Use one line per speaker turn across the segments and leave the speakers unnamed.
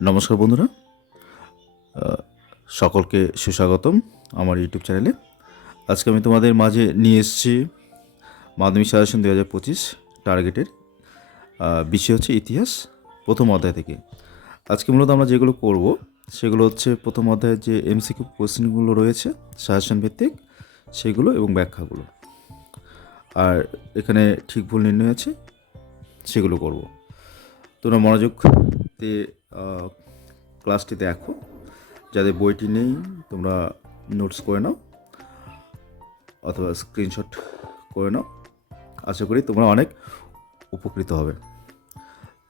নমস্কার বন্ধুরা। সকলকে সুস্বাগতম আমার ইউটিউব চ্যানেলে। আজকে আমি তোমাদের মাঝে নিয়ে এসেছি মাধ্যমিক সাজেশন দু হাজার পঁচিশ টার্গেটের বিষয় হচ্ছে ইতিহাস প্রথম অধ্যায় থেকে। আজকে মূলত আমরা যেগুলো করব, সেগুলো হচ্ছে প্রথম অধ্যায়ের যে এমসিকিউ কোশ্চেনগুলো রয়েছে, সাজেশন ভিত্তিক, সেগুলো এবং ব্যাখ্যাগুলো। আর এখানে ঠিক ভুল নির্ণয় আছে, সেগুলো করব। তোমরা মনোযোগ দিয়ে ক্লাসটি দেখো। যাদের বইটি নেই, তোমরা নোটস করে নাও, অথবা স্ক্রিনশট করে নাও। আশা করি তোমরা অনেক উপকৃত হবে।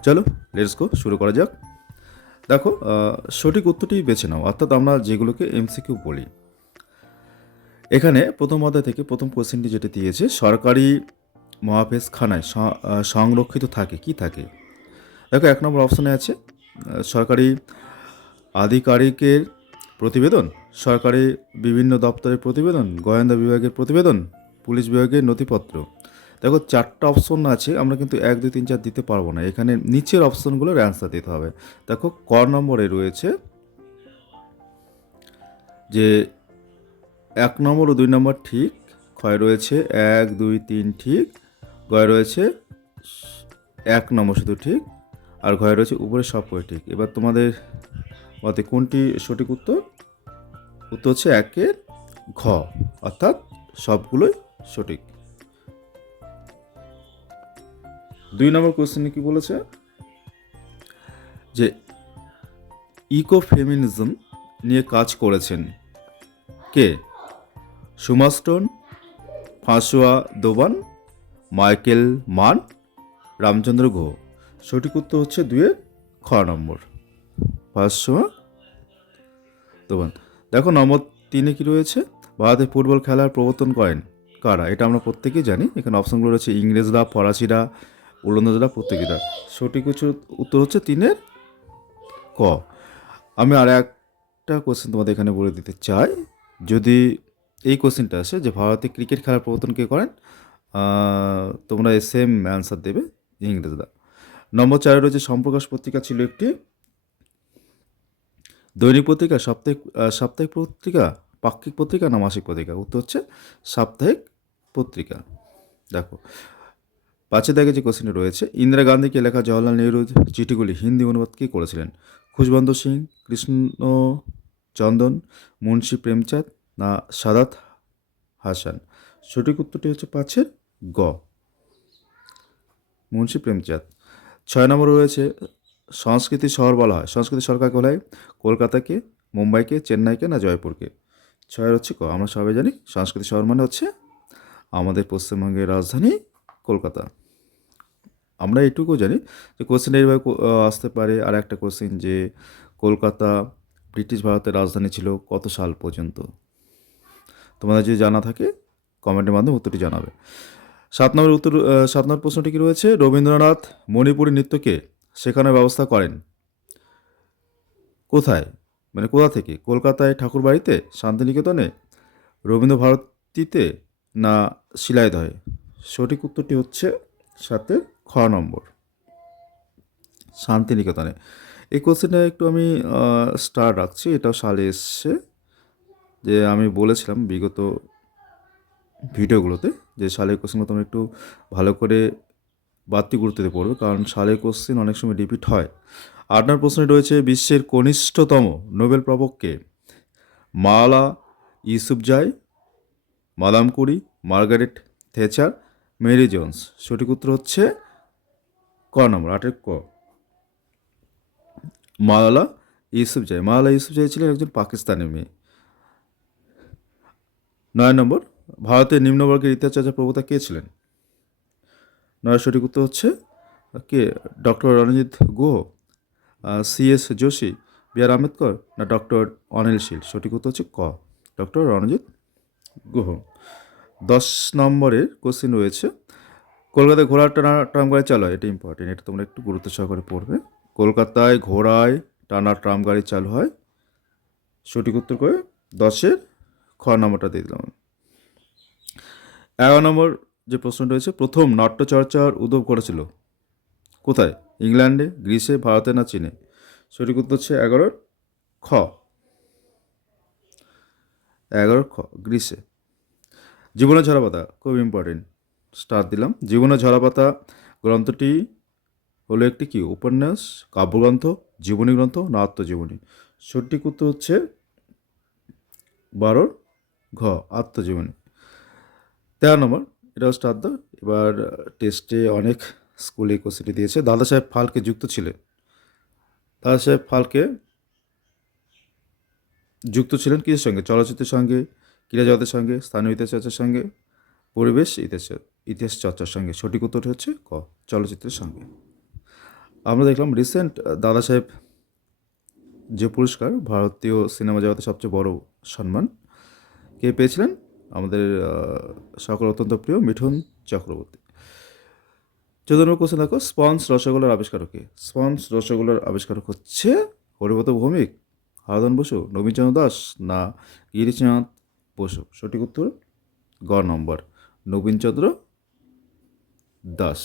চলো লেটস গো শুরু করা যাক। দেখো সঠিক উত্তরটি বেছে নাও। অর্থাৎ আমরা যেগুলোকে এমসিকিউ বলি। এখানে প্রথম অধ্যায় থেকে প্রথম কোশ্চেনটি যেটা দিয়েছে, সরকারি মহাফেজখানায় সংরক্ষিত থাকে, কি থাকে? দেখো, এক নম্বর অপশানে আছে সরকারি আধিকারিকের প্রতিবেদন, সরকারি বিভিন্ন দপ্তরের প্রতিবেদন, গোয়েন্দা বিভাগের প্রতিবেদন, পুলিশ বিভাগের নথিপত্র। দেখো, চারটা অপশন আছে, আমরা কিন্তু এক, দুই, তিন, চার দিতে পারব না। এখানে নিচের অপশনগুলোর অ্যান্সার দিতে হবে। দেখো, ক নম্বরে রয়েছে যে এক নম্বর ও দুই নম্বর ঠিক ক্ষয় রয়েছে এক, দুই, তিন ঠিক গয় রয়েছে এক নম্বর শুধু ঠিক আর ঘরে রয়েছে উপরে সব কয় ঠিক এবার তোমাদের মতে কোনটি সঠিক উত্তর? উত্তর হচ্ছে একের ঘ, অর্থাৎ সবগুলোই সঠিক। দুই নম্বর কোশ্চেনে কি বলেছে? যে ইকো ফেমিনিজম নিয়ে কাজ করেছেন কে? সুমাস্টন ফাঁসুয়া দোবান, মাইকেল মান রামচন্দ্র গুহ সঠিক উত্তর হচ্ছে দুয়ে খ নম্বর। পাঁচশো দোবান দেখো নম্বর তিনে কি রয়েছে? ভারতে ফুটবল খেলার প্রবর্তন করেন কারা? এটা আমরা প্রত্যেকেই জানি। এখানে অপশনগুলো রয়েছে ইংরেজরা, ফরাসিরা, ওলন্দাজরা, প্রত্যেকেরা। সঠিক উত্তর হচ্ছে তিনের ক। আমি আর একটা কোশ্চেন তোমাদের এখানে বলে দিতে চাই। যদি এই কোশ্চেনটা আসে যে ভারতে ক্রিকেট খেলার প্রবর্তন কে করেন তোমরা সেম অ্যান্সার দেবে ইংরেজরা। নম্বর চারে রয়েছে সম্প্রকাশ পত্রিকা ছিল একটি দৈনিক পত্রিকা, সাপ্তাহিক সাপ্তাহিক পত্রিকা, পাক্ষিক পত্রিকা না মাসিক পত্রিকা? উত্তর হচ্ছে সাপ্তাহিক পত্রিকা। দেখো পাঁচের দাগে যে কোশ্চেনটি রয়েছে, ইন্দিরা গান্ধীকে লেখা জওয়াহরলাল নেহরুর চিঠিগুলি হিন্দি অনুবাদ কে করেছিলেন? খুশবন্ত সিং, কৃষ্ণ চন্দন, মুন্সী প্রেমচাঁদ না সাদাত হাসান? সঠিক উত্তরটি হচ্ছে পাঁচের গ। মুন্সী প্রেমচাঁদ। ছয় নম্বর রয়েছে, সংস্কৃতি শহর বলা হয়। সংস্কৃতি সরকার বলা হয়? কলকাতাকে, মুম্বাইকে, চেন্নাইকে না জয়পুরকে? ছয়ের হচ্ছে ক। আমরা সবাই জানি সংস্কৃতি শহর মানে হচ্ছে আমাদের পশ্চিমবঙ্গের রাজধানী কলকাতা। আমরা এইটুকু জানি যে কোশ্চেন এইভাবে আসতে পারে। আর একটা কোশ্চেন যে কলকাতা, ব্রিটিশ ভারতের রাজধানী ছিল কত সাল পর্যন্ত? তোমাদের যদি জানা থাকে কমেন্টের মাধ্যমে উত্তরটি জানাবে। সাত নম্বর উত্তর সাত নম্বর প্রশ্নটি কি রয়েছে? রবীন্দ্রনাথ মণিপুরী নৃত্যকে শেখানোর ব্যবস্থা করেন। কোথায়? মানে কোথা থেকে? কলকাতায় ঠাকুরবাড়িতে? শান্তিনিকেতনে? রবীন্দ্র ভারতীতে না শিলাইদহে? সঠিক উত্তরটি হচ্ছে সাথে খ নম্বর। শান্তিনিকেতনে। এই কোশ্চেনটা একটু আমি স্টার রাখছি। এটাও সালে এসছে। যে আমি বলেছিলাম বিগত ভিডিওগুলোতে যে সালের কোশ্চেনগুলো তোমরা একটু ভালো করে বাড়তি গুরুত্ব দিয়ে পড়বে, কারণ সালের কোশ্চেন অনেক সময় রিপিট হয়। আট নম্বর প্রশ্নে রয়েছে, বিশ্বের কনিষ্ঠতম Nobel প্রাপককে Malala Yousafzai Madame Curie, Margaret Thatcher, Mary Jones. সঠিক উত্তর হচ্ছে ক নম্বর, আটের ক। মালালা ইউসুফজাই মালালা ইউসুফজাই ছিলেন একজন পাকিস্তানি মেয়ে। নয় নম্বর ভারতের নিম্নবর্গের ইতিহাস চর্চার প্রবক্তা কে ছিলেন? নয় সঠিক উত্তর হচ্ছে, কে? Doctor Ranajit Guha C S Joshi, B R Ambedkar, না ডক্টর অনিল শীল? সঠিক উত্তর হচ্ছে ক। ডক্টর রণজিৎ গুহ। দশ নম্বরের কোশ্চেন রয়েছে কলকাতায় ঘোড়ার টানা ট্রাম গাড়ি চালু হয়, এটা ইম্পর্টেন্ট এটা তোমরা একটু গুরুত্ব সহকারে পড়বে। কলকাতায় ঘোড়ায় টানা ট্রাম গাড়ি চালু হয়, সঠিক উত্তর করে দশের খ নম্বরটা দিয়ে দিলাম এগারো নম্বর যে প্রশ্ন রয়েছে প্রথম নাট্যচর্চার উদ্যোগ করেছিল কোথায়? ইংল্যান্ডে, গ্রিসে, ভারতে না চীনে? সঠিক উত্তর হচ্ছে এগারোর খ। এগারোর খ গ্রীষে জীবনের ঝরাপাতা, খুব ইম্পর্টেন্ট স্টার দিলাম। জীবনের ঝরাপাতা গ্রন্থটি হলো একটি কি? উপন্যাস, কাব্যগ্রন্থ, জীবনী গ্রন্থ না আত্মজীবনী? সঠিক উত্তর হচ্ছে বারোর ঘ, আত্মজীবনী। তেরো নম্বর, এটাও দাও এবার টেস্টে অনেক স্কুলে কোশ্চেনটি দিয়েছে। দাদা সাহেব ফালকে যুক্ত ছিলেন। দাদা সাহেব ফালকে যুক্ত ছিলেন কিসের সঙ্গে? চলচ্চিত্রের সঙ্গে ক্রীড়া জগতের সঙ্গে, স্থানীয় ইতিহাস চর্চার সঙ্গে, পরিবেশ, ইতিহাস ইতিহাস চর্চার সঙ্গে। সঠিক উত্তরটি হচ্ছে ক, চলচ্চিত্রের সঙ্গে। আমরা দেখলাম রিসেন্ট দাদা সাহেব যে পুরস্কার ভারতীয় সিনেমা জগতে সবচেয়ে বড় সম্মান, কে পেয়েছিলেন? আমাদের সকল অত্যন্ত প্রিয় মিঠুন চক্রবর্তী। চোদ্দ নম্বর কোশ্চেন দেখো, স্পঞ্জ রসগোল্লার আবিষ্কারকে স্পঞ্জ রসগোল্লার আবিষ্কারক হচ্ছে হরিবত ভৌমিক, হারাধন বসু, নবীনচন্দ্র দাস না গিরিশনাথ বসু? সঠিক উত্তর গ নম্বর, নবীনচন্দ্র দাস।